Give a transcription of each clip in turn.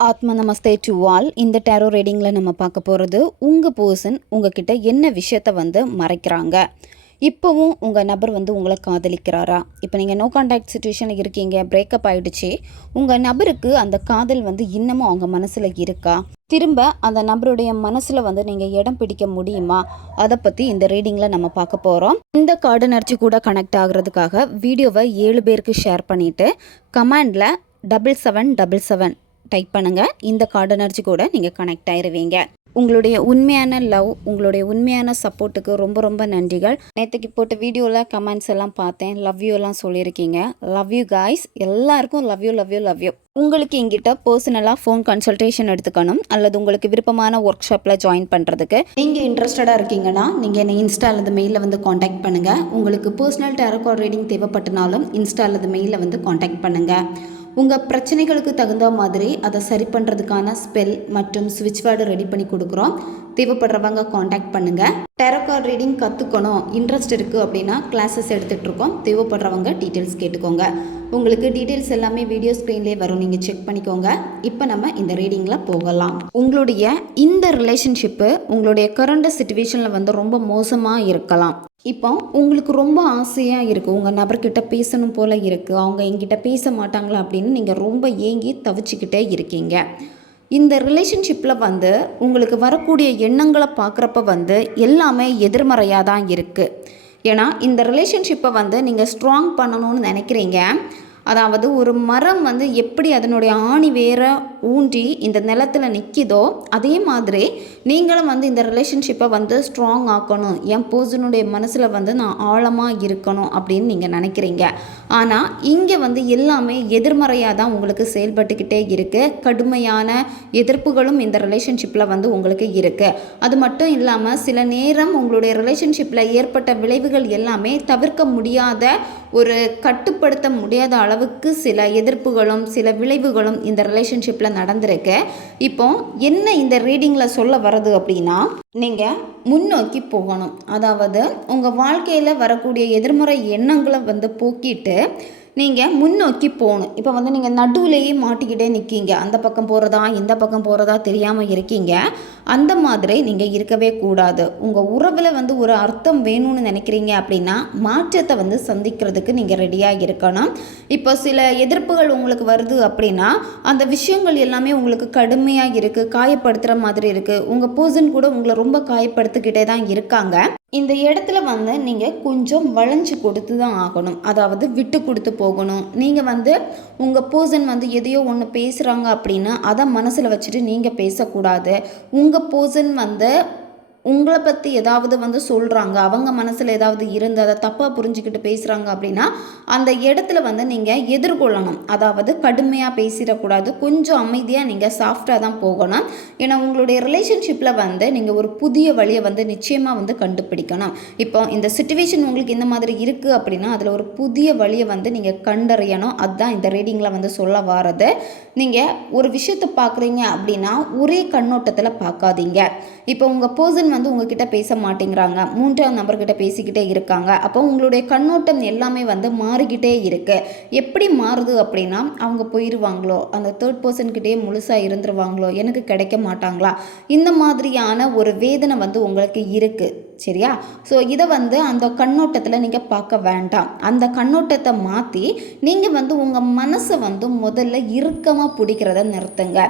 ஆத்ம நமஸ்தே to all இந்த டேரோ ரீடிங்கில் நம்ம பார்க்க போகிறது உங்கள் பர்சன் உங்ககிட்ட என்ன விஷயத்த வந்து மறைக்கிறாங்க? இப்போவும் உங்கள் நபர் வந்து உங்களை காதலிக்கிறாரா? இப்போ நீங்கள் நோ கான்டாக்ட் சுச்சுவேஷனில் இருக்கீங்க பிரேக்கப் ஆகிடுச்சு உங்கள் நபருக்கு அந்த காதல் வந்து இன்னமும் அவங்க மனசில் இருக்கா? திரும்ப அந்த நபருடைய மனசில் வந்து நீங்கள் இடம் பிடிக்க முடியுமா? அதை பற்றி இந்த ரீடிங்கில் நம்ம பார்க்க போகிறோம் இந்த கார்டு நர்ச்சி கூட கனெக்ட் ஆகிறதுக்காக வீடியோவை ஏழு பேருக்கு ஷேர் பண்ணிவிட்டு கமெண்டில் double seven double seven type பண்ணுங்கள் இந்த கார்டு எனர்ஜி கூட நீங்கள் கனெக்ட் ஆயிடுவீங்க உங்களுடைய உண்மையான லவ் உங்களுடைய உண்மையான சப்போர்ட்டுக்கு ரொம்ப ரொம்ப நன்றிகள். நேற்றுக்கு போட்ட வீடியோவில் கமெண்ட்ஸ் எல்லாம் பார்த்தேன். லவ் யூ எல்லாம் சொல்லியிருக்கீங்க. லவ் யூ காய்ஸ் எல்லாருக்கும் love you love you love you உங்களுக்கு எங்கிட்ட பர்சனலாக ஃபோன் கன்சல்டேஷன் எடுத்துக்கணும். அல்லது உங்களுக்கு விருப்பமான ஒர்க் ஷாப்பில் ஜாயின் பண்ணுறதுக்கு நீங்கள் இன்ட்ரெஸ்டடாக இருக்கீங்கன்னா நீங்கள் என்னை இன்ஸ்டா அல்லது மெயிலில் வந்து காண்டாக்ட் பண்ணுங்கள் உங்களுக்கு பர்சனல் டேரோ ரீடிங் தேவைப்பட்டனாலும் இன்ஸ்டா அல்லது மெயிலில் வந்து காண்டாக்ட் பண்ணுங்கள் உங்கள் பிரச்சனைகளுக்கு தகுந்த மாதிரி அதை சரி பண்ணுறதுக்கான ஸ்பெல் மற்றும் சுவிட்ச் வேர்டு ரெடி பண்ணி கொடுக்குறோம். தேவைப்படுறவங்க காண்டாக்ட் பண்ணுங்கள் டேரோ கார்டு ரீடிங் கற்றுக்கணும் இன்ட்ரெஸ்ட் இருக்குது அப்படின்னா கிளாஸஸ் எடுத்துகிட்ருக்கோம் தேவைப்படுறவங்க டீட்டெயில்ஸ் கேட்டுக்கோங்க. உங்களுக்கு டீட்டெயில்ஸ் எல்லாமே வீடியோ ஸ்க்ரீன்லேயே வரும். நீங்கள் செக் பண்ணிக்கோங்க. இப்போ நம்ம இந்த ரீடிங்கில் போகலாம். உங்களுடைய இந்த ரிலேஷன்ஷிப்பு உங்களுடைய கரண்ட் சுச்சுவேஷனில் வந்து ரொம்ப மோசமாக இருக்கலாம். இப்போ உங்களுக்கு ரொம்ப ஆசையாக இருக்குது உங்கள் நபர்கிட்ட பேசணும் போல் இருக்குது அவங்க எங்கிட்ட பேச மாட்டாங்களா அப்படின்னு நீங்கள் ரொம்ப ஏங்கி தவிச்சுக்கிட்டே இருக்கீங்க. இந்த ரிலேஷன்ஷிப்பில் வந்து உங்களுக்கு வரக்கூடிய எண்ணங்களை பார்க்குறப்ப வந்து எல்லாமே எதிர்மறையாக தான் இருக்குது ஏன்னா இந்த ரிலேஷன்ஷிப்பை வந்து நீங்கள் ஸ்ட்ராங் பண்ணணும்னு நினைக்கிறீங்க. அதாவது ஒரு மரம் வந்து எப்படி அதனுடைய ஆணி வேற ஊன்றி இந்த நிலத்தில் நிற்கிதோ அதே மாதிரி நீங்களும் வந்து இந்த ரிலேஷன்ஷிப்பை வந்து ஸ்ட்ராங் ஆக்கணும். என் பர்சனுடைய மனசில் வந்து நான் ஆழமாக இருக்கணும் அப்படின்னு நீங்கள் நினைக்கிறீங்க. ஆனால் இங்கே வந்து எல்லாமே எதிர்மறையாக தான் உங்களுக்கு செயல்பட்டுக்கிட்டே இருக்குது கடுமையான எதிர்ப்புகளும் இந்த ரிலேஷன்ஷிப்பில் வந்து உங்களுக்கு இருக்குது அது மட்டும் இல்லாமல் சில நேரம் உங்களுடைய ரிலேஷன்ஷிப்பில் ஏற்பட்ட விளைவுகள் எல்லாமே தவிர்க்க முடியாத ஒரு கட்டுப்படுத்த முடியாத அளவுக்கு சில எதிர்ப்புகளும் சில விளைவுகளும் இந்த ரிலேஷன்ஷிப்பில் நடந்திருக்கு. இப்போ என்ன இந்த ரீடிங்கில் சொல்ல வர்றது அப்படின்னா நீங்கள் முன்னோக்கி போகணும். அதாவது உங்கள் வாழ்க்கையில் வரக்கூடிய எதிர்மறை எண்ணங்களை வந்து போக்கிட்டு நீங்கள் முன்னோக்கி போகணும். இப்போ வந்து நீங்கள் நடுவுலேயே மாட்டிக்கிட்டே நிற்கீங்க அந்த பக்கம் போகிறதா இந்த பக்கம் போகிறதா தெரியாமல் இருக்கீங்க. அந்த மாதிரி நீங்கள் இருக்கவே கூடாது. உங்கள் உறவில் வந்து ஒரு அர்த்தம் வேணும்னு நினைக்கிறீங்க அப்படின்னா மாற்றத்தை வந்து சந்திக்கிறதுக்கு நீங்கள் ரெடியாக இருக்கணும். இப்போ சில எதிர்ப்புகள் உங்களுக்கு வருது அப்படின்னா அந்த விஷயங்கள் எல்லாமே உங்களுக்கு கடுமையாக இருக்குது காயப்படுத்துகிற மாதிரி இருக்குது உங்கள் பர்சன் கூட உங்களை ரொம்ப காயப்படுத்திக்கிட்டே தான் இருக்காங்க. இந்த இடத்துல வந்து நீங்கள் கொஞ்சம் வளைஞ்சு கொடுத்து தான் ஆகணும். அதாவது விட்டு கொடுத்து போகணும். நீங்கள் வந்து உங்கள் பர்சன் வந்து எதையோ ஒன்று பேசுகிறாங்க அப்படின்னா அதை மனசில் வச்சுட்டு நீங்கள் பேசக்கூடாது. உங்கள் பர்சன் வந்து உங்களை பற்றி ஏதாவது வந்து சொல்கிறாங்க அவங்க மனசில் ஏதாவது இருந்து அதை தப்பாக புரிஞ்சுக்கிட்டு பேசுகிறாங்க அப்படின்னா அந்த இடத்துல வந்து நீங்கள் எதிர்கொள்ளணும். அதாவது கடுமையாக பேசிடக்கூடாது. கொஞ்சம் அமைதியாக நீங்கள் சாஃப்டாக தான் போகணும். ஏன்னா உங்களுடைய ரிலேஷன்ஷிப்பில் வந்து நீங்கள் ஒரு புதிய வழியை வந்து நிச்சயமாக வந்து கண்டுபிடிக்கணும். இப்போ இந்த சுச்சுவேஷன் உங்களுக்கு இந்த மாதிரி இருக்குது அப்படின்னா அதில் ஒரு புதிய வழியை வந்து நீங்கள் கண்டறியணும். அதுதான் இந்த ரீடிங்கில் வந்து சொல்ல வாரது. நீங்கள் ஒரு விஷயத்தை பார்க்குறீங்க அப்படின்னா ஒரே கண்ணோட்டத்தில் பார்க்காதீங்க. இப்போ உங்கள் பர்சன் வந்து உங்ககிட்ட பேச மாட்டேங்கிறாங்க. மூன்றாம் நபர்கிட்ட பேசிக்கிட்டே இருக்காங்க. அப்போ உங்களுடைய கண்ணோட்டம் எல்லாமே வந்து மாறிக்கிட்டே இருக்கு. எப்படி மாறுது அப்படின்னா அவங்க போயிடுவாங்களோ அந்த தேர்ட் பர்சன்கிட்டயே முழுசாக இருந்துருவாங்களோ எனக்கு கிடைக்க மாட்டாங்களா? இந்த மாதிரியான ஒரு வேதனை வந்து உங்களுக்கு இருக்குது சரியா? ஸோ இதை வந்து அந்த கண்ணோட்டத்தில் நீங்கள் பார்க்க வேண்டாம். அந்த கண்ணோட்டத்தை மாற்றி நீங்கள் வந்து உங்கள் மனசை வந்து முதல்ல இறுக்கமாக பிடிக்கிறத நிறுத்துங்க.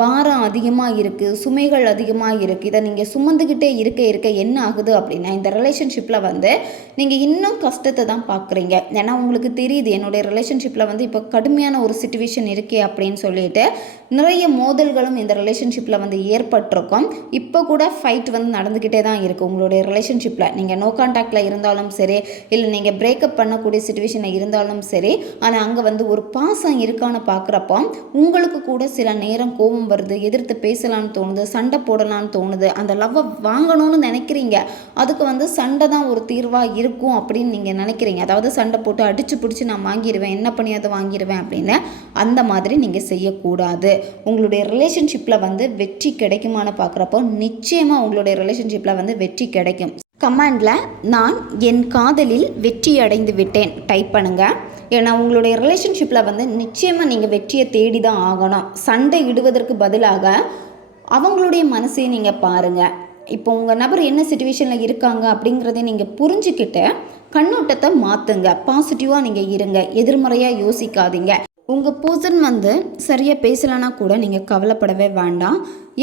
பாரம் அதிகமாக இருக்குது சுமைகள் அதிகமாக இருக்குது இதை நீங்கள் சுமந்துக்கிட்டே இருக்க இருக்க என்ன ஆகுது அப்படின்னா இந்த ரிலேஷன்ஷிப்பில் வந்து நீங்கள் இன்னும் கஷ்டத்தை தான் பார்க்குறீங்க. ஏன்னா உங்களுக்கு தெரியுது என்னுடைய ரிலேஷன்ஷிப்பில் வந்து இப்போ கடுமையான ஒரு சுச்சுவேஷன் இருக்கே அப்படின்னு சொல்லிட்டு நிறைய மோதல்களும் இந்த ரிலேஷன்ஷிப்பில் வந்து ஏற்பட்டிருக்கும். இப்போ கூட ஃபைட் வந்து நடந்துக்கிட்டே தான் இருக்குது உங்களுடைய ரிலேஷன்ஷிப்பில் நீங்கள் நோ கான்டாக்டில் இருந்தாலும் சரி இல்லை நீங்கள் பிரேக்கப் பண்ணக்கூடிய சுச்சுவேஷனில் இருந்தாலும் சரி ஆனால் அங்கே வந்து ஒரு பாசம் இருக்கான்னு பார்க்குறப்போ உங்களுக்கு கூட சில நேரம் கோபம் வருது எதிர்த்து பேசலான்னு தோணுது சண்டை போடலான்னு தோணுது அந்த லவ்வை வாங்கணும்னு நினைக்கிறீங்க. அதுக்கு வந்து சண்டை தான் ஒரு தீர்வாக இருக்கும் அப்படின்னு நீங்கள் நினைக்கிறீங்க. அதாவது சண்டை போட்டு அடித்து பிடிச்சி நான் வாங்கிடுவேன் என்ன பண்ணியாவது வாங்கிடுவேன் அப்படின்னு அந்த மாதிரி நீங்கள் செய்யக்கூடாது. உங்களுடைய ரிலேஷன்ஷிப்பில் வந்து வெற்றி கிடைக்குமான்னு பார்க்குறப்போ நிச்சயமாக உங்களுடைய ரிலேஷன்ஷிப்பில் வந்து வெற்றி கிடைக்கும். கமாண்டில் நான் என் காதலில் வெற்றி அடைந்து விட்டேன். டைப் பண்ணுங்கள் ஏன்னா உங்களுடைய ரிலேஷன்ஷிப்பில் வந்து நிச்சயமாக நீங்கள் வெற்றியை தேடி தான் ஆகணும். சண்டை இடுவதற்கு பதிலாக அவங்களுடைய மனசையும் நீங்கள் பாருங்கள் இப்போ உங்கள் நபர் என்ன சுச்சுவேஷனில் இருக்காங்க அப்படிங்கிறத நீங்கள் புரிஞ்சுக்கிட்டு கண்ணோட்டத்தை மாற்றுங்க பாசிட்டிவாக நீங்கள் இருங்க. எதிர்மறையாக யோசிக்காதீங்க. உங்கள் பர்சன் வந்து சரியாக பேசலைன்னா கூட நீங்கள் கவலைப்படவே வேண்டாம்.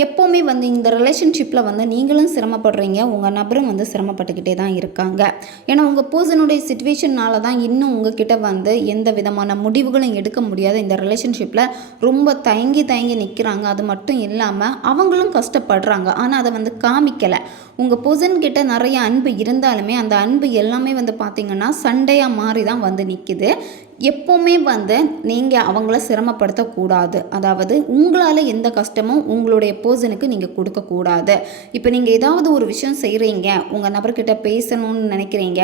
எப்போவுமே வந்து இந்த ரிலேஷன்ஷிப்பில் வந்து நீங்களும் சிரமப்படுறீங்க உங்கள் நபரும் வந்து சிரமப்பட்டுக்கிட்டே தான் இருக்காங்க. ஏன்னா உங்கள் பர்சனுடைய சுச்சுவேஷனால தான் இன்னும் உங்ககிட்ட வந்து எந்த விதமான முடிவுகளும் எடுக்க முடியாத. இந்த ரிலேஷன்ஷிப்பில் ரொம்ப தயங்கி தயங்கி நிற்கிறாங்க அது மட்டும் இல்லாமல் அவங்களும் கஷ்டப்படுறாங்க. ஆனால் அதை வந்து காமிக்கலை. உங்கள் பர்சன் கிட்ட நிறைய அன்பு இருந்தாலுமே அந்த அன்பு எல்லாமே வந்து பார்த்திங்கன்னா சண்டையாக மாறி தான் வந்து நிற்கிது எப்போவுமே வந்து நீங்கள் அவங்கள சிரமப்படுத்தக்கூடாது. அதாவது உங்களால் எந்த கஷ்டமும் உங்களுடைய பர்சனுக்கு நீங்கள் கொடுக்கக்கூடாது. இப்போ நீங்கள் ஏதாவது ஒரு விஷயம் செய்கிறீங்க உங்கள் நபர்கிட்ட பேசணும்னு நினைக்கிறீங்க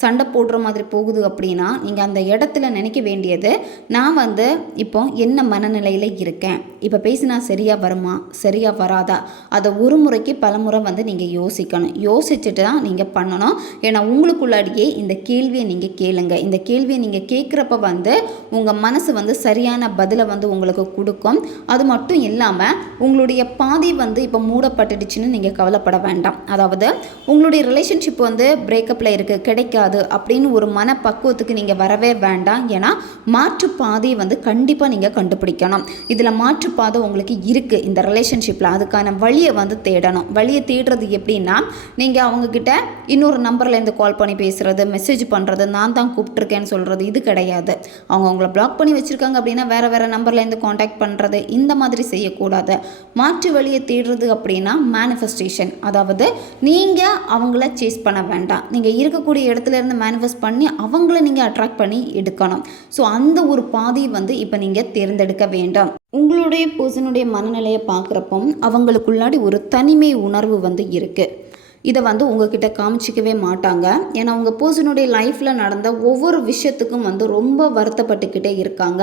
சண்டை போடுற மாதிரி போகுது அப்படின்னா நீங்கள் அந்த இடத்துல நினைக்க வேண்டியது நான் வந்து இப்போ என்ன மனநிலையில் இருக்கேன்? இப்போ பேசினா சரியாக வருமா? சரியாக வராதா? அதை ஒரு முறைக்கு பல முறை வந்து நீங்கள் யோசிக்கணும். யோசிச்சுட்டு தான் நீங்கள் பண்ணணும். ஏன்னா உங்களுக்குள்ளாடியே இந்த கேள்வியை நீங்கள் கேளுங்க. இந்த கேள்வியை நீங்கள் கேட்குறப்ப வந்து உங்கள் மனசு வந்து சரியான பதிலை வந்து உங்களுக்கு கொடுக்கும். அது மட்டும் இல்லாமல் உங்களுடைய பாதி வந்து இப்போ மூடப்பட்டுடுச்சுன்னு நீங்கள் கவலைப்பட வேண்டாம். அதாவது உங்களுடைய ரிலேஷன்ஷிப் வந்து பிரேக்கப்பில் இருக்குது கிடைக்காது அப்படின்னு ஒரு மனப்பக்குவத்துக்கு நீங்கள் வரவே வேண்டாம். ஏன்னா மாற்று பாதையை வந்து கண்டிப்பாக நீங்கள் கண்டுபிடிக்கணும். இதில் மாற்று பாதை உங்களுக்கு இருக்குது இந்த ரிலேஷன்ஷிப்பில் அதுக்கான வழியை வந்து தேடணும். வழியை தேடுறது எப்படின்னா நீங்கள் அவங்கக்கிட்ட இன்னொரு நம்பர்லேருந்து கால் பண்ணி பேசுகிறது மெசேஜ் பண்ணுறது நான் தான் கூப்பிட்ருக்கேன்னு சொல்கிறது இது கிடையாது. அவங்க உங்களை பிளாக் பண்ணி வச்சுருக்காங்க அப்படின்னா வேறு வேறு நம்பர்லேருந்து காண்டாக்ட் பண்ணுறது இந்த மாதிரி செய்யக்கூடாது. மாற்று வழியை தேடுறது அப்படின்னா மேனிஃபெஸ்டேஷன் அதாவது நீங்கள் அவங்கள சேஸ் பண்ண வேண்டாம். நீங்கள் இருக்கக்கூடிய இடத்துல இருந்து மேனிஃபெஸ்ட் பண்ணி அவங்கள நீங்கள் அட்ராக்ட் பண்ணி எடுக்கணும். ஸோ அந்த ஒரு பாதையை வந்து இப்போ நீங்கள் தேர்ந்தெடுக்க வேண்டும். உங்களுடைய பர்சனுடைய மனநிலையை பார்க்குறப்போ அவங்களுக்குள்ளாடி ஒரு தனிமை உணர்வு வந்து இருக்குது இதை வந்து உங்ககிட்ட காமிச்சிக்கவே மாட்டாங்க. ஏன்னா உங்கள் பர்சனுடைய லைஃப்பில் நடந்த ஒவ்வொரு விஷயத்துக்கும் வந்து ரொம்ப வருத்தப்பட்டுக்கிட்டே இருக்காங்க.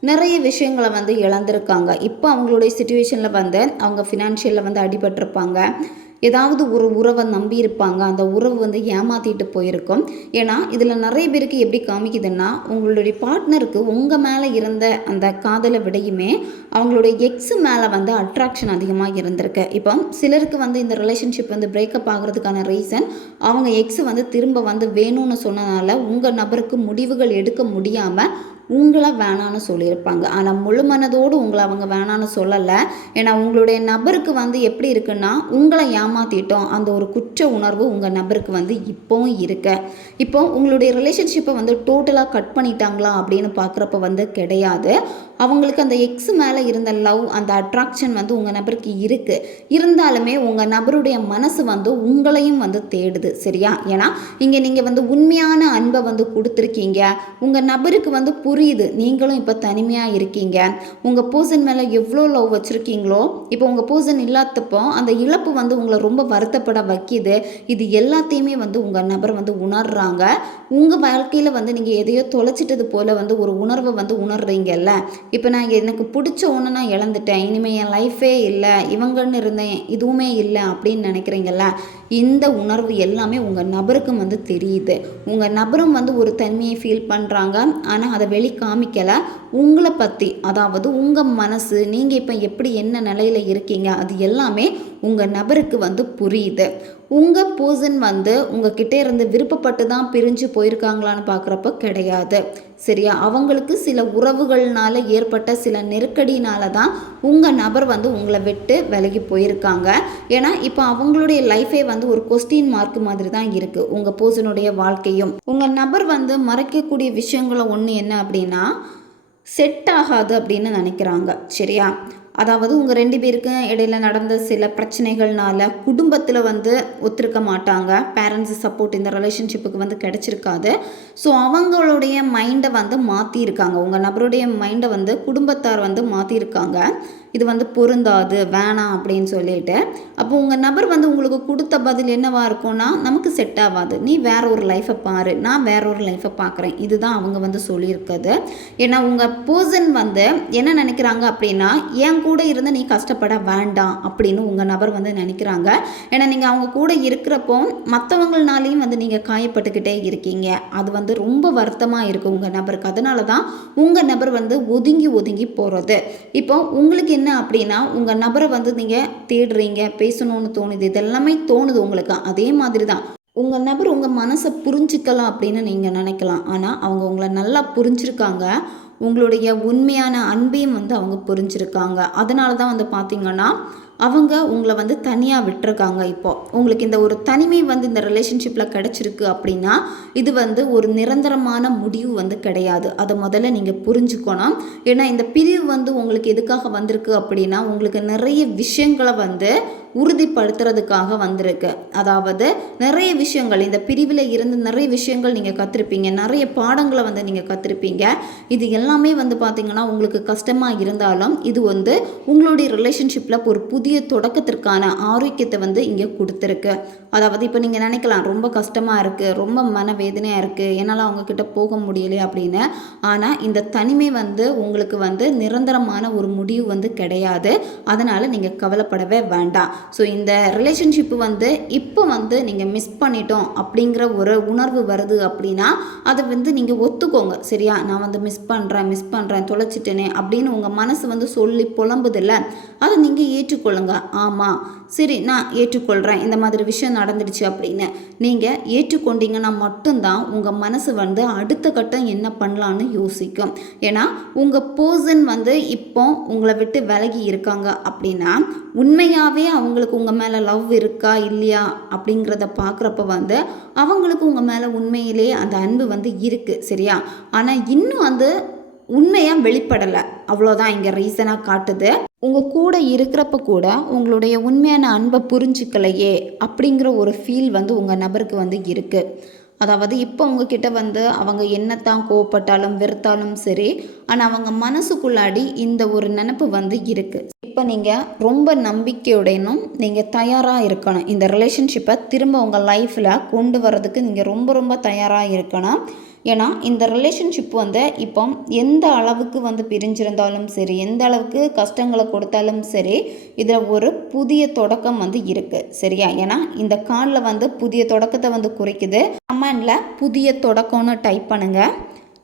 நிறைய விஷயங்களை வந்து இழந்திருக்காங்க. இப்போ அவங்களுடைய சுச்சுவேஷனில் வந்து அவங்க ஃபினான்ஷியலில் வந்து அடிபட்டிருப்பாங்க. ஏதாவது ஒரு உறவை நம்பி இருப்பாங்க. அந்த உறவு வந்து ஏமாற்றிட்டு போயிருக்கும். ஏன்னா இதில் நிறைய பேருக்கு எப்படி காமிக்குதுன்னா உங்களுடைய பார்ட்னருக்கு உங்கள் மேலே இருந்த அந்த காதலை விடையுமே அவங்களுடைய எக்ஸு மேலே வந்து அட்ராக்ஷன் அதிகமாக இருந்திருக்கு. இப்போ சிலருக்கு வந்து இந்த ரிலேஷன்ஷிப் வந்து பிரேக்கப் ஆகிறதுக்கான ரீசன் அவங்க எக்ஸு வந்து திரும்ப வந்து வேணும்னு சொன்னனால உங்கள் நபருக்கு முடிவுகள் எடுக்க முடியாமல் உங்களை வேணான்னு சொல்லியிருப்பாங்க. ஆனால் முழு மனதோடு உங்களை அவங்க வேணான்னு சொல்லலை. ஏன்னா உங்களுடைய நபருக்கு வந்து எப்படி இருக்குன்னா உங்களை ஏமாற்றிட்டோம் அந்த ஒரு குற்ற உணர்வு உங்கள் நபருக்கு வந்து இப்போவும் இருக்க. இப்போ உங்களுடைய ரிலேஷன்ஷிப்பை வந்து டோட்டலாக கட் பண்ணிட்டாங்களா அப்படின்னு பார்க்குறப்ப வந்து கிடையாது. அவங்களுக்கு அந்த எக்ஸ் மேலே இருந்த லவ் அந்த அட்ராக்ஷன் வந்து உங்கள் நபருக்கு இருக்குது இருந்தாலுமே உங்கள் நபருடைய மனசு வந்து உங்களையும் வந்து தேடுது சரியா? ஏன்னா இங்கே நீங்கள் வந்து உண்மையான அன்பை வந்து கொடுத்துருக்கீங்க. உங்கள் நபருக்கு வந்து புரியுது. நீங்களும் இப்போ தனிமையாக இருக்கீங்க. உங்கள் பர்சன் மேலே எவ்வளோ லவ் வச்சுருக்கீங்களோ இப்போ உங்கள் பர்சன் இல்லாதப்போ அந்த இழப்பு வந்து உங்களை ரொம்ப வருத்தப்பட வைக்கிது. இது எல்லாத்தையுமே வந்து உங்கள் நபர் வந்து உணர்றாங்க. உங்கள் வாழ்க்கையில் வந்து நீங்கள் எதையோ தொலைச்சிட்டது போல் வந்து ஒரு உணர்வை வந்து உணர்றீங்கல்ல. இப்போ நான் எனக்கு பிடிச்ச ஒன்று நான் இழந்துட்டேன். இனிமேல் என் லைஃபே இல்லை. இவங்கன்னு இருந்தேன். இதுவுமே இல்லை அப்படின்னு நினைக்கிறீங்கல்ல. இந்த உணர்வு எல்லாமே உங்கள் நபருக்கும் வந்து தெரியுது. உங்கள் நபரும் வந்து ஒரு தனிமையை ஃபீல் பண்ணுறாங்க ஆனால் அதை வெளி காமிக்கலை. உங்களை பற்றி அதாவது உங்கள் மனசு நீங்கள் இப்போ எப்படி என்ன நிலையில் இருக்கீங்க அது எல்லாமே உங்கள் நபருக்கு வந்து புரியுது. உங்கள் பர்சன் வந்து உங்கள் கிட்டே இருந்து விருப்பப்பட்டு தான் பிரிஞ்சு போயிருக்காங்களான்னு பார்க்குறப்ப கிடையாது. சரியா? அவங்களுக்கு சில உறவுகள்னால ஏற்பட்ட சில நெருக்கடினால தான் உங்கள் நபர் வந்து உங்களை விட்டு விலகி போயிருக்காங்க. ஏன்னா இப்போ அவங்களுடைய லைஃபே வந்து ஒரு கொஸ்டின் மார்க் மாதிரி தான் இருக்குது உங்கள் பர்சனுடைய வாழ்க்கையும். உங்கள் நபர் வந்து மறைக்கக்கூடிய விஷயங்கள ஒன்று என்ன அப்படின்னா செட் ஆகாது அப்படின்னு நினைக்கிறாங்க. சரியா? அதாவது உங்கள் ரெண்டு பேருக்கும் இடையில நடந்த சில பிரச்சனைகள்னால குடும்பத்தில் வந்து ஒத்துருக்க மாட்டாங்க. பேரண்ட்ஸ் சப்போர்ட் இந்த ரிலேஷன்ஷிப்புக்கு வந்து கிடச்சிருக்காது. ஸோ அவங்களுடைய மைண்டை வந்து மாற்றிருக்காங்க உங்கள் நபருடைய மைண்டை வந்து குடும்பத்தார் வந்து மாற்றிருக்காங்க இது வந்து பொருந்தாது வேணாம் அப்படின்னு சொல்லிட்டு. அப்போ உங்கள் நபர் வந்து உங்களுக்கு கொடுத்த பதில் என்னவாக இருக்கும்னா நமக்கு செட் ஆகாது. நீ வேற ஒரு லைஃப்பை பாரு. நான் வேற ஒரு லைஃப்பை பார்க்குறேன் இதுதான் அவங்க வந்து சொல்லியிருக்குது ஏன்னா உங்கள் பர்சன் வந்து என்ன நினைக்கிறாங்க அப்படின்னா என் கூட கூட இருந்து நீ கஷ்டப்பட வேண்டாம் அப்படின்னு உங்கள் நபர் வந்து நினைக்கிறாங்க. ஏன்னா நீங்கள் அவங்க கூட இருக்கிறப்போ மற்றவங்களாலையும் வந்து நீங்கள் காயப்பட்டுக்கிட்டே இருக்கீங்க. அது வந்து ரொம்ப வருத்தமாக இருக்குது உங்கள் நபருக்கு. அதனால தான் உங்கள் நபர் வந்து ஒதுங்கி ஒதுங்கி போகிறது இப்போ உங்களுக்கு என்ன அப்படின்னா உங்கள் நபரை வந்து நீங்கள் தேடுறீங்க பேசணும்னு தோணுது. இதெல்லாமே தோணுது உங்களுக்கு. அதே மாதிரி தான் உங்கள் நபர் உங்கள் மனசை புரிஞ்சுக்கலாம் அப்படின்னு நீங்கள் நினைக்கலாம். ஆனால் அவங்க உங்களை நல்லா புரிஞ்சிருக்காங்க. உங்களுடைய உண்மையான அன்பையும் வந்து அவங்க புரிஞ்சிருக்காங்க. அதனால தான் வந்து பார்த்திங்கன்னா அவங்க உங்களை வந்து தனியாக விட்டுருக்காங்க இப்போது உங்களுக்கு இந்த ஒரு தனிமை வந்து இந்த ரிலேஷன்ஷிப்பில் கிடச்சிருக்கு அப்படின்னா இது வந்து ஒரு நிரந்தரமான முடிவு வந்து கிடையாது. அதை முதல்ல நீங்கள் புரிஞ்சுக்கணும். ஏன்னா இந்த பிரிவு வந்து உங்களுக்கு எதுக்காக வந்திருக்கு அப்படின்னா உங்களுக்கு நிறைய விஷயங்களை வந்து உறுதிப்படுத்துறதுக்காக வந்திருக்கு. அதாவது நிறைய விஷயங்கள் இந்த பிரிவில் இருந்து நிறைய விஷயங்கள் நீங்கள் கற்றுருப்பீங்க நிறைய பாடங்களை வந்து நீங்கள் கற்றுருப்பீங்க இது எல்லாமே வந்து பார்த்திங்கன்னா உங்களுக்கு கஷ்டமாக இருந்தாலும் இது வந்து உங்களுடைய ரிலேஷன்ஷிப்பில் ஒரு புதிய தொடக்கத்திற்கான ஆரோக்கியத்தை வந்து இங்கே கொடுத்துருக்கு. அதாவது இப்போ நீங்கள் நினைக்கலாம் ரொம்ப கஷ்டமாக இருக்குது ரொம்ப மனவேதனையாக இருக்குது என்னால் அவங்கக்கிட்ட போக முடியலையே அப்படின்னு. ஆனால் இந்த தனிமை வந்து உங்களுக்கு வந்து நிரந்தரமான ஒரு முடிவு வந்து கிடையாது. அதனால் நீங்கள் கவலைப்படவே வேண்டாம். ஸோ இந்த ரிலேஷன்ஷிப்பு வந்து இப்போ வந்து நீங்கள் மிஸ் பண்ணிட்டோம் அப்படிங்கிற ஒரு உணர்வு வருது அப்படின்னா அதை வந்து நீங்கள் ஒத்துக்கோங்க. சரியா? நான் வந்து மிஸ் பண்ணுறேன் மிஸ் பண்ணுறேன் தொலைச்சிட்டேனே அப்படின்னு உங்கள் மனசு வந்து சொல்லி புலம்புதில்ல? அதை நீங்கள் ஏற்றுக்கொள்ளுங்க. ஆமாம் சரி நான் ஏற்றுக்கொள்கிறேன் இந்த மாதிரி விஷயம் நடந்துடுச்சு அப்படின்னு நீங்கள் ஏற்றுக்கொண்டீங்கன்னா மட்டும்தான் உங்கள் மனசு வந்து அடுத்த கட்டம் என்ன பண்ணலான்னு யோசிக்கும். ஏன்னா உங்கள் பர்சன் வந்து இப்போ உங்களை விட்டு விலகி இருக்காங்க அப்படின்னா உண்மையாகவே அவங்களுக்கு உங்கள் மேலே லவ் இருக்கா இல்லையா அப்படிங்கிறத பார்க்குறப்ப வந்து அவங்களுக்கு உங்கள் மேலே உண்மையிலேயே அந்த அன்பு வந்து இருக்குது சரியா? ஆனால் இன்னும் வந்து உண்மையாக வெளிப்படலை. அவ்வளோதான் இங்கே ரீசனாக காட்டுது. உங்கள் கூட இருக்கிறப்ப கூட உங்களுடைய உண்மையான அன்பை புரிஞ்சுக்கலையே அப்படிங்கிற ஒரு ஃபீல் வந்து உங்கள் நபருக்கு வந்து இருக்குது அதாவது இப்போ உங்ககிட்ட வந்து அவங்க என்னத்தான் கோவப்பட்டாலும் வெறுத்தாலும் சரி ஆனால் அவங்க மனசுக்குள்ளாடி இந்த ஒரு நினப்பு வந்து இருக்குது இப்போ நீங்கள் ரொம்ப நம்பிக்கையுடனும் நீங்கள் தயாராக இருக்கணும். இந்த ரிலேஷன்ஷிப்பை திரும்ப உங்கள் லைஃப்பில் கொண்டு வரதுக்கு நீங்கள் ரொம்ப ரொம்ப தயாராக இருக்கணும். ஏன்னா இந்த ரிலேஷன்ஷிப் வந்து இப்போ எந்த அளவுக்கு வந்து பிரிஞ்சிருந்தாலும் சரி எந்த அளவுக்கு கஷ்டங்களை கொடுத்தாலும் சரி இதில் ஒரு புதிய தொடக்கம் வந்து இருக்குது சரியா? ஏன்னா இந்த காலில் வந்து புதிய தொடக்கத்தை வந்து குறிக்குது. கமெண்டில் புதிய தொடக்கம்னு டைப் பண்ணுங்கள்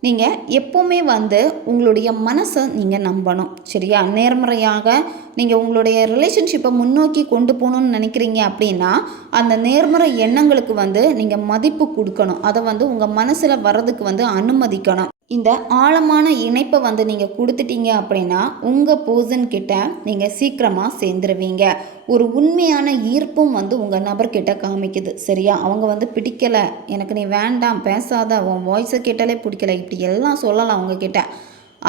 நீங்கள் எப்போவுமே வந்து உங்களுடைய மனசை நீங்கள் நம்பணும் சரியா? நேர்மறையாக நீங்கள் உங்களுடைய ரிலேஷன்ஷிப்பை முன்னோக்கி கொண்டு போகணுன்னு நினைக்கிறீங்க அப்படின்னா அந்த நேர்மறை எண்ணங்களுக்கு வந்து நீங்கள் மதிப்பு கொடுக்கணும். அதை வந்து உங்கள் மனசில் வர்றதுக்கு வந்து அனுமதிக்கணும். இந்த ஆழமான இணைப்பை வந்து நீங்கள் கொடுத்துட்டீங்க அப்படின்னா உங்கள் பர்சன் கிட்ட நீங்கள் சீக்கிரமாக சேர்ந்துருவீங்க. ஒரு உண்மையான ஈர்ப்பும் வந்து உங்கள் நபர்கிட்ட காமிக்குது. சரியா? அவங்க வந்து பிடிக்கலை. எனக்கு நீ வேண்டாம் பேசாத. உன் வாய்ஸை கேட்டாலே பிடிக்கல. இப்படி எல்லாம் சொல்லலாம் அவங்கக்கிட்ட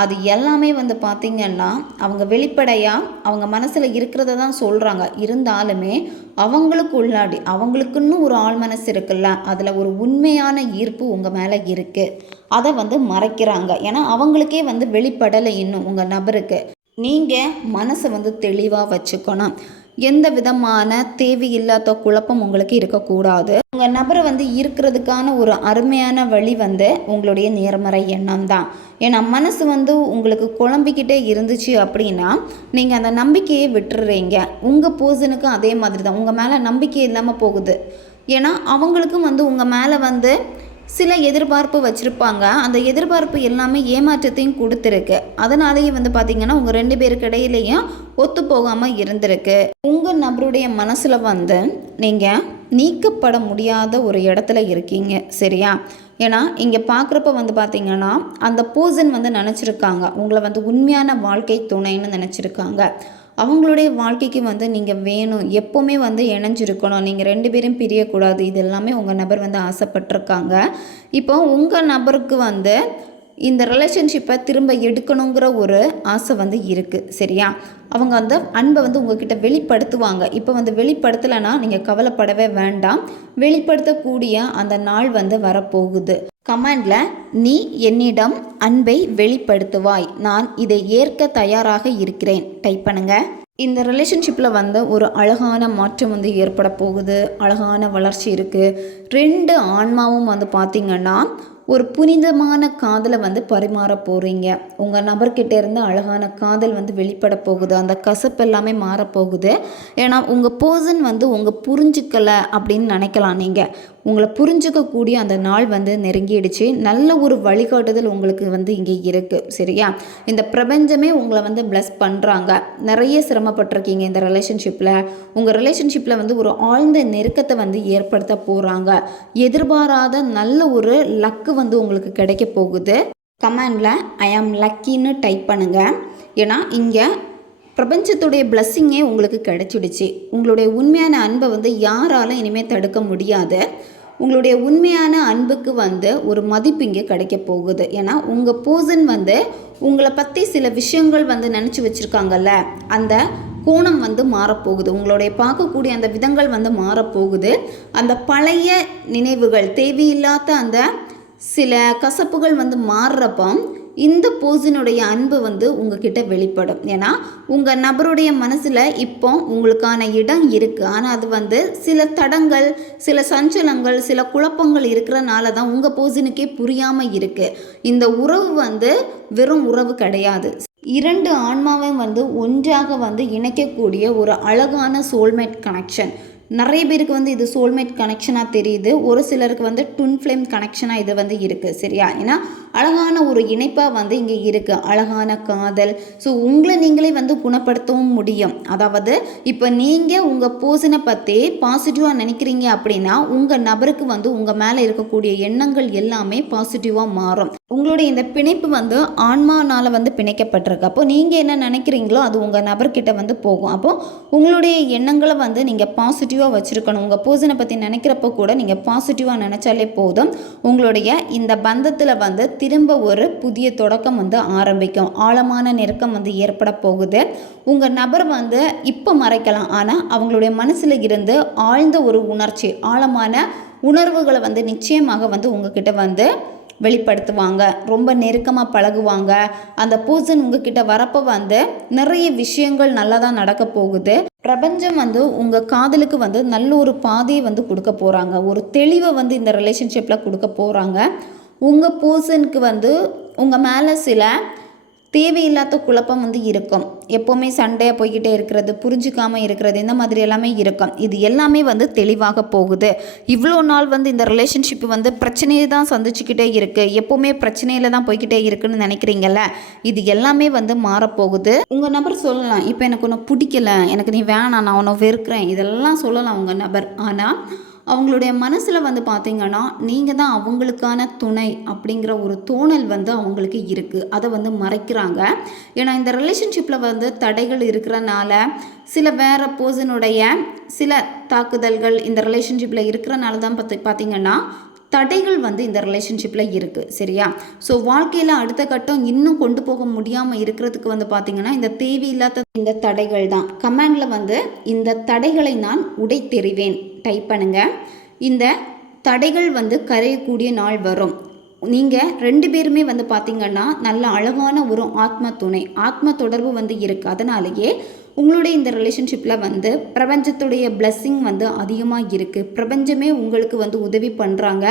அது எல்லாமே வந்து பார்த்திங்கன்னா அவங்க வெளிப்படையாக அவங்க மனசில் இருக்கிறத தான் சொல்கிறாங்க இருந்தாலுமே அவங்களுக்கு உள்ளாடி அவங்களுக்குன்னு ஒரு ஆள் மனசு இருக்குல்ல அதில் ஒரு உண்மையான ஈர்ப்பு உங்கள் மேலே இருக்குது அதை வந்து மறைக்கிறாங்க. ஏன்னா அவங்களுக்கே வந்து வெளிப்படலை இன்னும் உங்கள் நபருக்கு. நீங்கள் மனசை வந்து தெளிவாக வச்சுக்கணும். எந்த விதமான தேவையில்லாத குழப்பம் உங்களுக்கு இருக்கக்கூடாது. உங்கள் நபரை வந்து இருக்கிறதுக்கான ஒரு அருமையான வழி வந்து உங்களுடைய நேர்மறை எண்ணம் தான் ஏன்னா மனசு வந்து உங்களுக்கு குழம்பிக்கிட்டே இருந்துச்சு அப்படின்னா நீங்கள் அந்த நம்பிக்கையை விட்டுடுறீங்க உங்கள் பர்சனுக்கும் அதே மாதிரி தான் உங்கள் மேலே நம்பிக்கை இல்லாமல் போகுது. ஏன்னா அவங்களுக்கும் வந்து உங்கள் மேலே வந்து சில எதிர்பார்ப்பு வச்சுருப்பாங்க. அந்த எதிர்பார்ப்பு எல்லாமே ஏமாற்றத்தையும் கொடுத்துருக்கு. அதனாலேயே வந்து பார்த்திங்கன்னா உங்கள் ரெண்டு பேருக்கு இடையிலையும் ஒத்து போகாமல் இருந்திருக்கு. உங்கள் நபருடைய மனசில் வந்து நீங்கள் நீக்கப்பட முடியாத ஒரு இடத்துல இருக்கீங்க. சரியா? ஏன்னா இங்கே பார்க்குறப்ப வந்து பார்த்திங்கன்னா அந்த பர்சன் வந்து நினச்சிருக்காங்க. உங்களை வந்து உண்மையான வாழ்க்கை துணைன்னு நினச்சிருக்காங்க. அவங்களுடைய வாழ்க்கைக்கு வந்து நீங்கள் வேணும். எப்போவுமே வந்து இணைஞ்சிருக்கணும். நீங்கள் ரெண்டு பேரும் பிரியக்கூடாது. இது எல்லாமே உங்கள் நபர் வந்து ஆசைப்பட்டிருக்காங்க. இப்போ உங்கள் நபருக்கு வந்து இந்த ரிலேஷன்ஷிப்பை திரும்ப எடுக்கணுங்கிற ஒரு ஆசை வந்து இருக்குது சரியா? அவங்க அந்த அன்பை வந்து உங்ககிட்ட வெளிப்படுத்துவாங்க. இப்போ வந்து வெளிப்படுத்தலைன்னா நீங்கள் கவலைப்படவே வேண்டாம். வெளிப்படுத்தக்கூடிய அந்த நாள் வந்து வரப்போகுது. கமெண்டில் நீ என்னிடம் அன்பை வெளிப்படுத்துவாய். நான் இதை ஏற்க தயாராக இருக்கிறேன். டைப் பண்ணுங்க. இந்த ரிலேஷன்ஷிப்பில் வந்து ஒரு அழகான மாற்றம் வந்து ஏற்பட போகுது. அழகான வளர்ச்சி இருக்குது ரெண்டு ஆன்மாவும் வந்து பார்த்திங்கன்னா ஒரு புனிதமான காதலை வந்து பரிமாற போகிறீங்க உங்கள் நபர்கிட்ட இருந்து அழகான காதல் வந்து வெளிப்பட போகுது. அந்த கசப்பு எல்லாமே மாறப்போகுது ஏன்னா உங்கள் பர்சன் வந்து உங்கள் புரிஞ்சுக்கலை அப்படின்னு நினைக்கலாம் நீங்கள் உங்களை புரிஞ்சுக்கக்கூடிய அந்த நாள் வந்து நெருங்கிடுச்சு. நல்ல ஒரு வழிகாட்டுதல் உங்களுக்கு வந்து இங்கே இருக்குது சரியா? இந்த பிரபஞ்சமே உங்களை வந்து ப்ளஸ் பண்ணுறாங்க நிறைய சிரமப்பட்டிருக்கீங்க இந்த ரிலேஷன்ஷிப்பில் உங்கள் ரிலேஷன்ஷிப்பில் வந்து ஒரு ஆழ்ந்த நெருக்கத்தை வந்து ஏற்படுத்த போகிறாங்க எதிர்பாராத நல்ல ஒரு லக்கு வந்து உங்களுக்கு கிடைக்க போகுது. கமெண்டில் ஐ ஆம் லக்கின்னு டைப் பண்ணுங்கள் ஏன்னா இங்கே பிரபஞ்சத்துடைய பிளஸ்ஸிங்கே உங்களுக்கு கிடைச்சிடுச்சு. உங்களுடைய உண்மையான அன்பை வந்து யாராலும் இனிமேல் தடுக்க முடியாது. உங்களுடைய உண்மையான அன்புக்கு வந்து ஒரு மதிப்பு இங்கே கிடைக்க போகுது. ஏன்னா உங்கள் பர்சன் வந்து உங்களை பற்றி சில விஷயங்கள் வந்து நினச்சி வச்சுருக்காங்கல்ல அந்த கோணம் வந்து மாறப்போகுது. உங்களுடைய பார்க்கக்கூடிய அந்த விதங்கள் வந்து மாறப்போகுது. அந்த பழைய நினைவுகள் தேவையில்லாத அந்த சில கசப்புகள் வந்து மாறுறப்போ இந்த போஸினுடைய அன்பு வந்து உங்ககிட்ட வெளிப்படும். ஏன்னா உங்கள் நபருடைய மனசில் இப்போ உங்களுக்கான இடம் இருக்குது ஆனால் அது வந்து சில தடங்கள் சில சஞ்சலங்கள் சில குழப்பங்கள் இருக்கிறனால தான் உங்கள் போஸினுக்கே புரியாமல் இருக்குது இந்த உறவு வந்து வெறும் உறவு கிடையாது. இரண்டு ஆன்மாவையும் வந்து ஒன்றாக வந்து இணைக்கக்கூடிய ஒரு அழகான சோல்மேட் கனெக்ஷன் நிறைய பேருக்கு வந்து இது சோல்மேட் கனெக்ஷனாக தெரியுது. ஒரு சிலருக்கு வந்து ட்வின் ஃப்ளேம் கனெக்ஷனாக இது வந்து இருக்குது சரியா? ஏன்னா அழகான ஒரு இணைப்பாக வந்து இங்கே இருக்குது அழகான காதல். ஸோ உங்களை நீங்களே வந்து குணப்படுத்தவும் முடியும். அதாவது இப்போ நீங்கள் உங்கள் போசனை பற்றி பாசிட்டிவாக நினைக்கிறீங்க அப்படின்னா உங்கள் நபருக்கு வந்து உங்கள் மேலே இருக்கக்கூடிய எண்ணங்கள் எல்லாமே பாசிட்டிவாக மாறும். உங்களுடைய இந்த பிணைப்பு வந்து ஆன்மானால் வந்து பிணைக்கப்பட்டிருக்கு. அப்போ நீங்கள் என்ன நினைக்கிறீங்களோ அது உங்கள் நபர்கிட்ட வந்து போகும். அப்போது உங்களுடைய எண்ணங்களை வந்து நீங்கள் பாசிட்டிவாக வச்சுருக்கணும். உங்கள் பூசனை பற்றி நினைக்கிறப்ப கூட நீங்கள் பாசிட்டிவாக நினச்சாலே போதும். உங்களுடைய இந்த பந்தத்தில் வந்து திரும்ப ஒரு புதிய தொடக்கம் வந்து ஆரம்பிக்கும். ஆழமான நெருக்கம் வந்து ஏற்பட போகுது. உங்கள் நபர் வந்து இப்போ மறைக்கலாம். ஆனால் அவங்களுடைய மனசில் இருந்து ஆழ்ந்த ஒரு உணர்ச்சி ஆழமான உணர்வுகளை வந்து நிச்சயமாக வந்து உங்ககிட்ட வந்து வெளிப்படுத்துவாங்க. ரொம்ப நெருக்கமாக பழகுவாங்க. அந்த பூசன் உங்ககிட்ட வரப்போ வந்து நிறைய விஷயங்கள் நல்லா தான் நடக்க போகுது. பிரபஞ்சம் வந்து உங்கள் காதலுக்கு வந்து நல்ல ஒரு பாதையை வந்து கொடுக்க போகிறாங்க ஒரு தெளிவை வந்து இந்த ரிலேஷன்ஷிப்பில் கொடுக்க போகிறாங்க உங்கள் பூசனுக்கு வந்து உங்கள் மேலே சில தேவையில்லாத குழப்பம் வந்து இருக்கும். எப்போவுமே சண்டையாக போய்கிட்டே இருக்கிறது புரிஞ்சுக்காமல் இருக்கிறது இந்த மாதிரி எல்லாமே இருக்கும். இது எல்லாமே வந்து தெளிவாக போகுது. இவ்வளோ நாள் வந்து இந்த ரிலேஷன்ஷிப் வந்து பிரச்சனையை தான் சந்திச்சுக்கிட்டே இருக்குது எப்போவுமே பிரச்சனையில் தான் போய்கிட்டே இருக்குன்னு நினைக்கிறீங்கல்ல? இது எல்லாமே வந்து மாறப்போகுது. உங்கள் நபர் சொல்லலாம் இப்போ எனக்கு ஒன்று பிடிக்கல எனக்கு நீ வேணாம் நான் உன்னை வெறுக்கிறேன். இதெல்லாம் சொல்லலாம் உங்கள் நபர். ஆனால் அவங்களுடைய மனசில் வந்து பார்த்திங்கன்னா நீங்கள் தான் அவங்களுக்கான துணை அப்படிங்கிற ஒரு தோணல் வந்து அவங்களுக்கு இருக்குது அதை வந்து மறைக்கிறாங்க. ஏன்னா இந்த ரிலேஷன்ஷிப்பில் வந்து தடைகள் இருக்கிறனால சில வேறு பர்சனுடைய சில தாக்குதல்கள் இந்த ரிலேஷன்ஷிப்பில் இருக்கிறனால தான் பார்த்து பார்த்திங்கன்னா தடைகள் வந்து இந்த ரிலேஷன்ஷிப்பில் இருக்குது சரியா? ஸோ வாழ்க்கையில் அடுத்த கட்டம் இன்னும் கொண்டு போக முடியாமல் இருக்கிறதுக்கு வந்து பார்த்திங்கன்னா இந்த தேவையில்லாத இந்த தடைகள் தான். கமெண்டில் வந்து இந்த தடைகளை நான் உடை தெரிவேன் டைப் பண்ணுங்கள் இந்த தடைகள் வந்து கரையக்கூடிய நாள் வரும். நீங்கள் ரெண்டு பேருமே வந்து பார்த்திங்கன்னா நல்ல அழகான ஒரு ஆத்ம துணை ஆத்ம தொடர்பு வந்து இருக்குது அதனாலேயே உங்களுடைய இந்த ரிலேஷன்ஷிப்பில் வந்து பிரபஞ்சத்துடைய பிளஸ்ஸிங் வந்து அதிகமாக இருக்குது பிரபஞ்சமே உங்களுக்கு வந்து உதவி பண்ணுறாங்க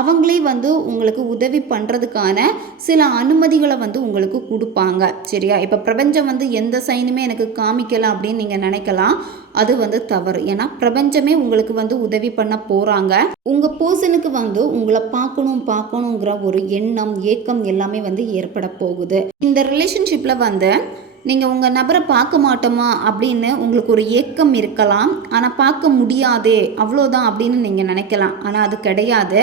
அவங்களே வந்து உங்களுக்கு உதவி பண்ணுறதுக்கான சில அனுமதிகளை வந்து உங்களுக்கு கொடுப்பாங்க. சரியா? இப்போ பிரபஞ்சம் வந்து எந்த சைனுமே எனக்கு காமிக்கலாம் அப்படின்னு நீங்கள் நினைக்கலாம். அது வந்து தவறு. ஏன்னா பிரபஞ்சமே உங்களுக்கு வந்து உதவி பண்ண போகிறாங்க உங்கள் பர்சனுக்கு வந்து உங்களை பார்க்கணும் பார்க்கணுங்கிற ஒரு எண்ணம் ஏக்கம் எல்லாமே வந்து ஏற்பட போகுது. இந்த ரிலேஷன்ஷிப்பில் வந்து நீங்கள் உங்கள் நபரை பார்க்க மாட்டோமா அப்படின்னு உங்களுக்கு ஒரு ஏக்கம் இருக்கலாம். ஆனால் பார்க்க முடியாதே அவ்வளோதான் அப்படின்னு நீங்கள் நினைக்கலாம். ஆனால் அது கிடையாது.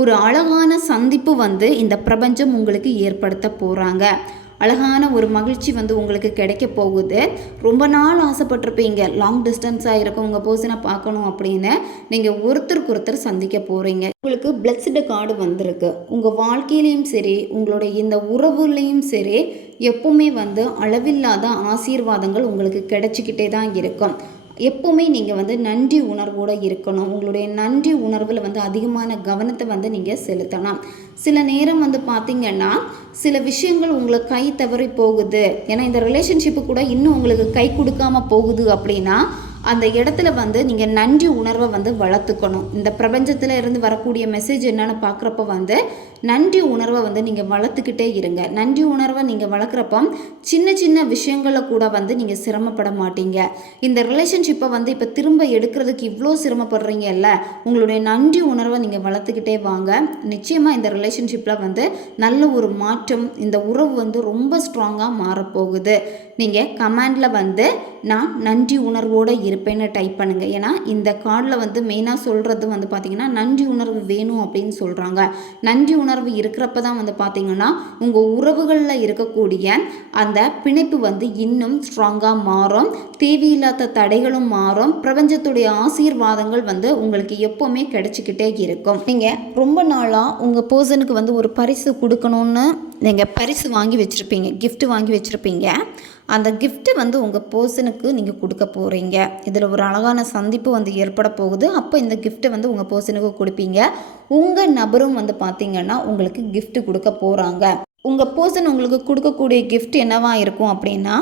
ஒரு அழகான சந்திப்பு வந்து இந்த பிரபஞ்சம் உங்களுக்கு ஏற்படுத்த போகிறாங்க அழகான ஒரு மகிழ்ச்சி வந்து உங்களுக்கு கிடைக்க போகுது. ரொம்ப நாள் ஆசைப்பட்டிருப்பீங்க. லாங் டிஸ்டன்ஸாக இருக்கும் உங்கள் பர்சனை பார்க்கணும் அப்படின்னு. நீங்கள் ஒருத்தருக்கு ஒருத்தர் சந்திக்க போகிறீங்க உங்களுக்கு பிளஸ்டு கார்டு வந்திருக்கு. உங்கள் வாழ்க்கையிலையும் சரி உங்களுடைய இந்த உறவுலேயும் சரி எப்பவுமே வந்து அளவில்லாத ஆசீர்வாதங்கள் உங்களுக்கு கிடைச்சிக்கிட்டே தான் இருக்கும். எப்போவுமே நீங்கள் வந்து நன்றி உணர்வோடு இருக்கணும். உங்களுடைய நன்றி உணர்வில் வந்து அதிகமான கவனத்தை வந்து நீங்கள் செலுத்தணும். சில நேரம் வந்து பார்த்திங்கன்னா சில விஷயங்கள் உங்களை கை தவறி போகுது. ஏன்னா இந்த ரிலேஷன்ஷிப்பு கூட இன்னும் உங்களுக்கு கை கொடுக்காம போகுது அப்படின்னா அந்த இடத்துல வந்து நீங்கள் நன்றி உணர்வை வந்து வளர்த்துக்கணும். இந்த பிரபஞ்சத்தில் இருந்து வரக்கூடிய மெசேஜ் என்னென்னு பார்க்குறப்ப வந்து நன்றி உணர்வை வந்து நீங்கள் வளர்த்துக்கிட்டே இருங்க. நன்றி உணர்வை நீங்கள் வளர்க்குறப்ப சின்ன சின்ன விஷயங்களில் கூட வந்து நீங்கள் சிரமப்பட மாட்டீங்க. இந்த ரிலேஷன்ஷிப்பை வந்து இப்போ திரும்ப எடுக்கிறதுக்கு இவ்வளோ சிரமப்படுறீங்கல்ல உங்களுடைய நன்றி உணர்வை நீங்கள் வளர்த்துக்கிட்டே வாங்க. நிச்சயமாக இந்த ரிலேஷன்ஷிப்பில் வந்து நல்ல ஒரு மாற்றம் இந்த உறவு வந்து ரொம்ப ஸ்ட்ராங்காக மாறப்போகுது. நீங்கள் கமெண்டில் வந்து நான் நன்றி உணர்வோடு இருப்பேன்னு டைப் பண்ணுங்கள் ஏன்னா இந்த கார்டில் வந்து மெயினாக சொல்கிறது வந்து பார்த்திங்கன்னா நன்றி உணர்வு வேணும் அப்படின்னு சொல்கிறாங்க நன்றி உணர்வு இருக்கிறப்ப தான் வந்து பார்த்திங்கன்னா உங்கள் உறவுகளில் இருக்கக்கூடிய அந்த பிணைப்பு வந்து இன்னும் ஸ்ட்ராங்காக மாறும். தேவையில்லாத தடைகளும் மாறும். பிரபஞ்சத்துடைய ஆசீர்வாதங்கள் வந்து உங்களுக்கு எப்போவுமே கிடைச்சிக்கிட்டே இருக்கும். நீங்கள் ரொம்ப நாளாக உங்கள் பர்சனுக்கு வந்து ஒரு பரிசு கொடுக்கணும்னு நீங்கள் பரிசு வாங்கி வச்சுருப்பீங்க. கிஃப்ட் வாங்கி வச்சுருப்பீங்க. அந்த கிஃப்ட்டு வந்து உங்கள் பர்சனுக்கு நீங்கள் கொடுக்க போகிறீங்க இதில் ஒரு அழகான சந்திப்பு வந்து ஏற்பட போகுது. அப்போ இந்த கிஃப்ட்டை வந்து உங்கள் பர்சனுக்கு கொடுப்பீங்க. உங்கள் நபரும் வந்து பார்த்தீங்கன்னா உங்களுக்கு கிஃப்ட் கொடுக்க போகிறாங்க உங்கள் பர்சன் உங்களுக்கு கொடுக்கக்கூடிய கிஃப்ட் என்னவா இருக்கும் அப்படின்னா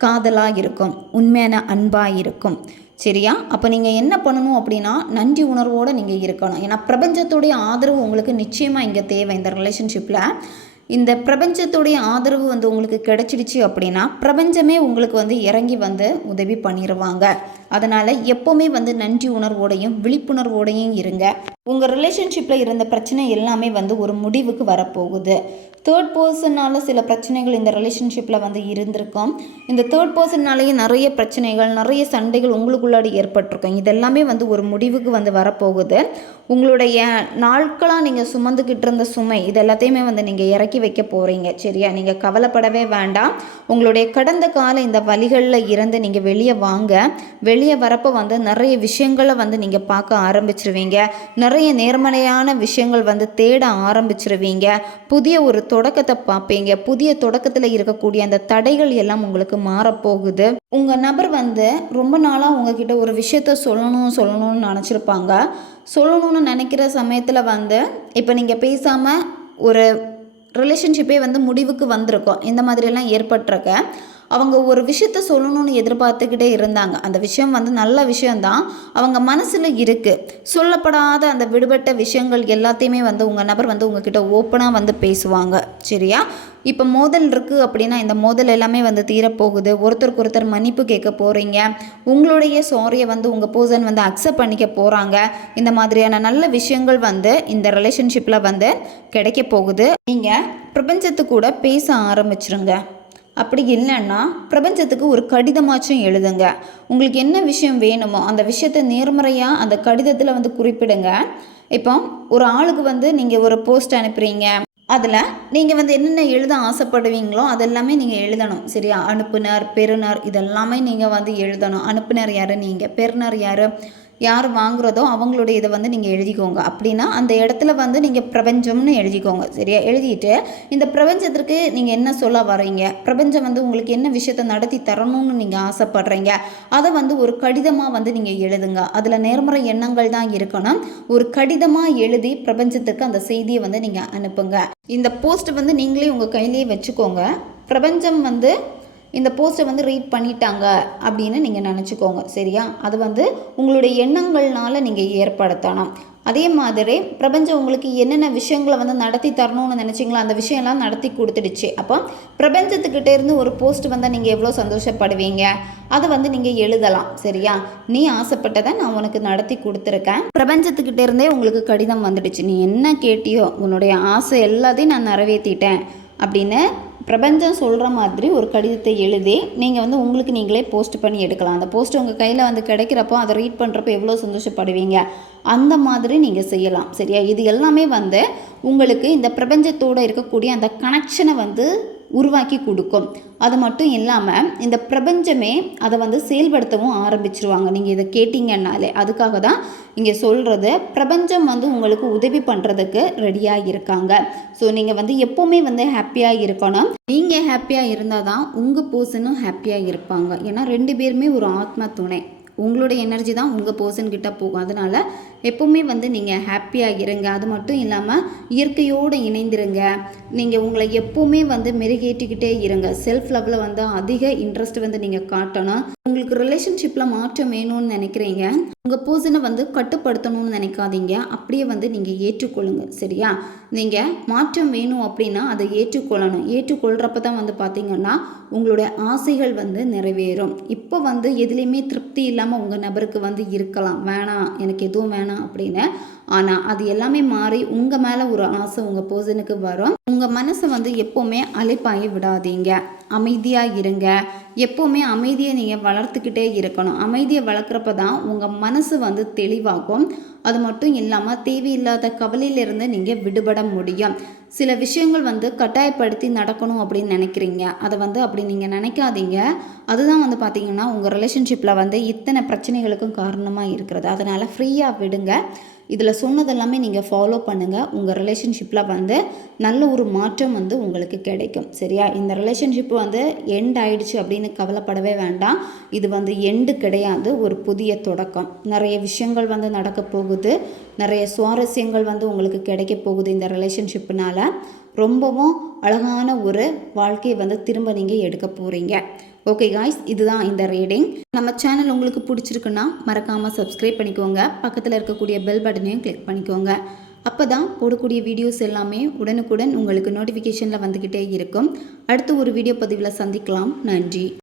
காதலாக இருக்கும் உண்மையான அன்பாக இருக்கும். சரியா? அப்போ நீங்கள் என்ன பண்ணணும் அப்படின்னா நன்றி உணர்வோடு நீங்கள் இருக்கணும். ஏன்னா பிரபஞ்சத்துடைய ஆதரவு உங்களுக்கு நிச்சயமாக இங்கே தேவை இந்த ரிலேஷன்ஷிப்பில் இந்த பிரபஞ்சத்துடைய ஆதரவு வந்து உங்களுக்கு கிடைச்சிடுச்சு அப்படின்னா பிரபஞ்சமே உங்களுக்கு வந்து இறங்கி வந்து உதவி பண்ணிடுவாங்க அதனால் எப்போவுமே வந்து நன்றி உணர்வோடையும் விழிப்புணர்வோடையும் இருங்க. உங்கள் ரிலேஷன்ஷிப்பில் இருந்த பிரச்சனை எல்லாமே வந்து ஒரு முடிவுக்கு வரப்போகுது. தேர்ட் பர்சனால் சில பிரச்சனைகள் இந்த ரிலேஷன்ஷிப்பில் வந்து இருந்திருக்கும். இந்த தேர்ட் பர்சன்னாலேயே நிறைய பிரச்சனைகள் நிறைய சண்டைகள் உங்களுக்குள்ளாடி ஏற்பட்டிருக்கும். இதெல்லாமே வந்து ஒரு முடிவுக்கு வந்து வரப்போகுது. உங்களுடைய நாட்களாக நீங்கள் சுமந்துக்கிட்டு இருந்த சுமை இது எல்லாத்தையுமே வந்து நீங்கள் இறக்கி வைக்க போகிறீங்க சரியா? நீங்கள் கவலைப்படவே வேண்டாம். உங்களுடைய கடந்த கால இந்த வழிகளில் இருந்து நீங்கள் வெளியே வாங்க. வெளியே வரப்போ வந்து நிறைய விஷயங்களை வந்து நீங்கள் பார்க்க ஆரம்பிச்சிருவீங்க. நிறைய நேர்மறையான விஷயங்கள் வந்து தேட ஆரம்பிச்சிருவீங்க. புதிய ஒரு தொடக்கத்தை பார்ப்பீங்க. புதிய தொடக்கத்தில் இருக்கக்கூடிய அந்த தடைகள் எல்லாம் உங்களுக்கு மாறப்போகுது உங்கள் நபர் வந்து ரொம்ப நாளாக உங்ககிட்ட ஒரு விஷயத்த சொல்லணும் சொல்லணும்னு நினச்சிருப்பாங்க. சொல்லணும்னு நினைக்கிற சமயத்தில் வந்து இப்போ நீங்கள் பேசாமல் ஒரு ரிலேஷன்ஷிப்பே வந்து முடிவுக்கு வந்திருக்கோம். இந்த மாதிரியெல்லாம் ஏற்பட்டிருக்க. அவங்க ஒரு விஷயத்த சொல்லணும்னு எதிர்பார்த்துக்கிட்டே இருந்தாங்க. அந்த விஷயம் வந்து நல்ல விஷயந்தான் அவங்க மனசில் இருக்குது சொல்லப்படாத அந்த விடுபட்ட விஷயங்கள் எல்லாத்தையுமே வந்து உங்கள் நபர் வந்து உங்ககிட்ட ஓப்பனாக வந்து பேசுவாங்க. சரியா? இப்போ மோதல் இருக்குது அப்படின்னா இந்த மோதல் எல்லாமே வந்து தீரப்போகுது. ஒருத்தருக்கு ஒருத்தர் மன்னிப்பு கேட்க போகிறீங்க உங்களுடைய சாரியை வந்து உங்கள் பர்சன் வந்து அக்செப்ட் பண்ணிக்க போகிறாங்க இந்த மாதிரியான நல்ல விஷயங்கள் வந்து இந்த ரிலேஷன்ஷிப்பில் வந்து கிடைக்க போகுது. நீங்கள் பிரபஞ்சத்து கூட பேச ஆரம்பிச்சிருங்க. அப்படி இல்லைன்னா பிரபஞ்சத்துக்கு ஒரு கடிதமாச்சும் எழுதுங்க. உங்களுக்கு என்ன விஷயம் வேணுமோ அந்த விஷயத்தை நேர்மறையாக அந்த கடிதத்தில் வந்து குறிப்பிடுங்க. இப்போ ஒரு ஆளுக்கு வந்து நீங்கள் ஒரு போஸ்ட் அனுப்புகிறீங்க அதில் நீங்கள் வந்து என்னென்ன எழுத ஆசைப்படுவீங்களோ அதெல்லாமே நீங்கள் எழுதணும். சரியா? அனுப்புனர் பெறுநர் இதெல்லாமே நீங்கள் வந்து எழுதணும். அனுப்புனர் யார்? நீங்கள் பெறுநர் யார்? யார் வாங்குறதோ அவங்களுடைய இதை வந்து நீங்கள் எழுதிக்கோங்க. அப்படின்னா அந்த இடத்துல வந்து நீங்கள் பிரபஞ்சம்னு எழுதிக்கோங்க. சரியா? எழுதிட்டு இந்த பிரபஞ்சத்திற்கு நீங்கள் என்ன சொல்ல வரீங்க பிரபஞ்சம் வந்து உங்களுக்கு என்ன விஷயத்தை நடத்தி தரணும்னு நீங்கள் ஆசைப்படுறீங்க? அதை வந்து ஒரு கடிதமாக வந்து நீங்கள் எழுதுங்க. அதில் நேர்மறை எண்ணங்கள் தான் இருக்கணும். ஒரு கடிதமாக எழுதி பிரபஞ்சத்துக்கு அந்த செய்தியை வந்து நீங்கள் அனுப்புங்க. இந்த போஸ்ட் வந்து நீங்களே உங்கள் கையிலேயே வச்சுக்கோங்க. பிரபஞ்சம் வந்து இந்த போஸ்ட்டை வந்து ரீட் பண்ணிட்டாங்க அப்படின்னு நீங்கள் நினச்சிக்கோங்க சரியா? அது வந்து உங்களுடைய எண்ணங்கள்னால நீங்கள் ஏற்படுத்தணும் அதே மாதிரி பிரபஞ்சம் உங்களுக்கு என்னென்ன விஷயங்களை வந்து நடத்தி தரணும்னு நினச்சிங்களோ அந்த விஷயம்லாம் நடத்தி கொடுத்துடுச்சு. அப்போ பிரபஞ்சத்துக்கிட்டேருந்து ஒரு போஸ்ட் வந்தால் நீங்கள் எவ்வளோ சந்தோஷப்படுவீங்க? அதை வந்து நீங்கள் எழுதலாம் சரியா? நீ ஆசைப்பட்டதை நான் உனக்கு நடத்தி கொடுத்துருக்கேன். பிரபஞ்சத்துக்கிட்டே இருந்தே உங்களுக்கு கடிதம் வந்துடுச்சு. நீ என்ன கேட்டியோ உன்னுடைய ஆசை எல்லாத்தையும் நான் நிறைவேற்றிட்டேன் அப்படின்னு பிரபஞ்சம் சொல்கிற மாதிரி ஒரு கடிதத்தை எழுதி நீங்கள் வந்து உங்களுக்கு நீங்களே போஸ்ட் பண்ணி எடுக்கலாம். அந்த போஸ்ட் உங்கள் கையில் வந்து கிடைக்கிறப்போ அதை ரீட் பண்ணுறப்போ எவ்வளோ சந்தோஷப்படுவீங்க? அந்த மாதிரி நீங்கள் செய்யலாம். சரியா? இது எல்லாமே வந்து உங்களுக்கு இந்த பிரபஞ்சத்தோடு இருக்கக்கூடிய அந்த கனெக்ஷனை வந்து உருவாக்கி கொடுக்கும். அது மட்டும் இல்லாமல் இந்த பிரபஞ்சமே அதை வந்து செயல்படுத்தவும் ஆரம்பிச்சிருவாங்க. நீங்கள் இதை கேட்டிங்கன்னாலே அதுக்காக தான் இங்கே சொல்கிறது பிரபஞ்சம் வந்து உங்களுக்கு உதவி பண்ணுறதுக்கு ரெடியாக இருக்காங்க. ஸோ நீங்கள் வந்து எப்போவுமே வந்து ஹாப்பியாக இருக்கணும். நீங்கள் ஹாப்பியாக இருந்தால் தான் உங்கள் பர்சனும் ஹாப்பியாக இருப்பாங்க. ஏன்னா ரெண்டு பேருமே ஒரு ஆத்ம துணை. உங்களுடைய எனர்ஜி தான் உங்கள் பர்சன் கிட்ட போகும். அதனால் எப்போவுமே வந்து நீங்கள் ஹாப்பியாக இருங்க. அது மட்டும் இல்லாமல் இயற்கையோடு இணைந்திருங்க. நீங்கள் உங்களை எப்போவுமே வந்து மெருகேற்றிக்கிட்டே இருங்க. செல்ஃப் லவ்வில் வந்து அதிக இன்ட்ரெஸ்ட் வந்து நீங்கள் காட்டணும். உங்களுக்கு ரிலேஷன்ஷிப்பில் மாற்றம் வேணும்னு நினைக்கிறீங்க. உங்கள் பர்சனை வந்து கட்டுப்படுத்தணும்னு நினைக்காதீங்க. அப்படியே வந்து நீங்கள் ஏற்றுக்கொள்ளுங்க. சரியா? நீங்கள் மாற்றம் வேணும் அப்படின்னா அதை ஏற்றுக்கொள்ளணும். ஏற்றுக்கொள்கிறப்ப தான் வந்து பார்த்திங்கன்னா உங்களுடைய ஆசைகள் வந்து நிறைவேறும். இப்போ வந்து எதுலேயுமே திருப்தி இல்லாமல் உங்கள் நபருக்கு வந்து இருக்கலாம். வேணாம் எனக்கு எதுவும் வேணாம் அப்படின்னு ஆனால் அது எல்லாமே மாறி உங்கள் மேலே ஒரு ஆசை உங்கள் பர்சனுக்கு வரும். உங்கள் மனசை வந்து எப்போவுமே அலைப்பாய விடாதீங்க. அமைதியாக இருங்க. எப்போவுமே அமைதியை நீங்கள் வளர்த்துக்கிட்டே இருக்கணும். அமைதியை வளர்க்குறப்ப தான் உங்கள் மனசு வந்து தெளிவாகும். அது மட்டும் இல்லாமல் தேவையில்லாத கவலையிலிருந்து நீங்கள் விடுபட முடியும். சில விஷயங்கள் வந்து கட்டாயப்படுத்தி நடக்கணும் அப்படின்னு நினைக்கிறீங்க. அதை வந்து அப்படி நீங்கள் நினைக்காதீங்க. அதுதான் வந்து பார்த்தீங்கன்னா உங்கள் ரிலேஷன்ஷிப்பில் வந்து இத்தனை பிரச்சனைகளுக்கும் காரணமாக இருக்கிறது. அதனால் ஃப்ரீயாக விடுங்க. இதில் சொன்னதெல்லாமே நீங்கள் ஃபாலோ பண்ணுங்கள் உங்கள் ரிலேஷன்ஷிப்பில் வந்து நல்ல ஒரு மாற்றம் வந்து உங்களுக்கு கிடைக்கும். சரியா? இந்த ரிலேஷன்ஷிப் வந்து எண்ட் ஆயிடுச்சு அப்படின்னு கவலைப்படவே வேண்டாம். இது வந்து எண்டு கிடையாது. ஒரு புதிய தொடக்கம். நிறைய விஷயங்கள் வந்து நடக்க போகுது. நிறைய சுவாரஸ்யங்கள் வந்து உங்களுக்கு கிடைக்க போகுது இந்த ரிலேஷன்ஷிப்னால் ரொம்பவும் அழகான ஒரு வாழ்க்கையை வந்து திரும்ப நீங்கள் எடுக்க போகிறீங்க ஓகே காய்ஸ் இதுதான் இந்த ரீடிங் நம்ம சேனல் உங்களுக்கு பிடிச்சிருக்குன்னா மறக்காமல் சப்ஸ்கிரைப் பண்ணிக்கோங்க. பக்கத்தில் இருக்கக்கூடிய பெல் பட்டனையும் கிளிக் பண்ணிக்கோங்க. அப்போ தான் போடக்கூடிய வீடியோஸ் எல்லாமே உடனுக்குடன் உங்களுக்கு நோட்டிஃபிகேஷனில் வந்துக்கிட்டே இருக்கும். அடுத்து ஒரு வீடியோ பதிவில் சந்திக்கலாம். நன்றி.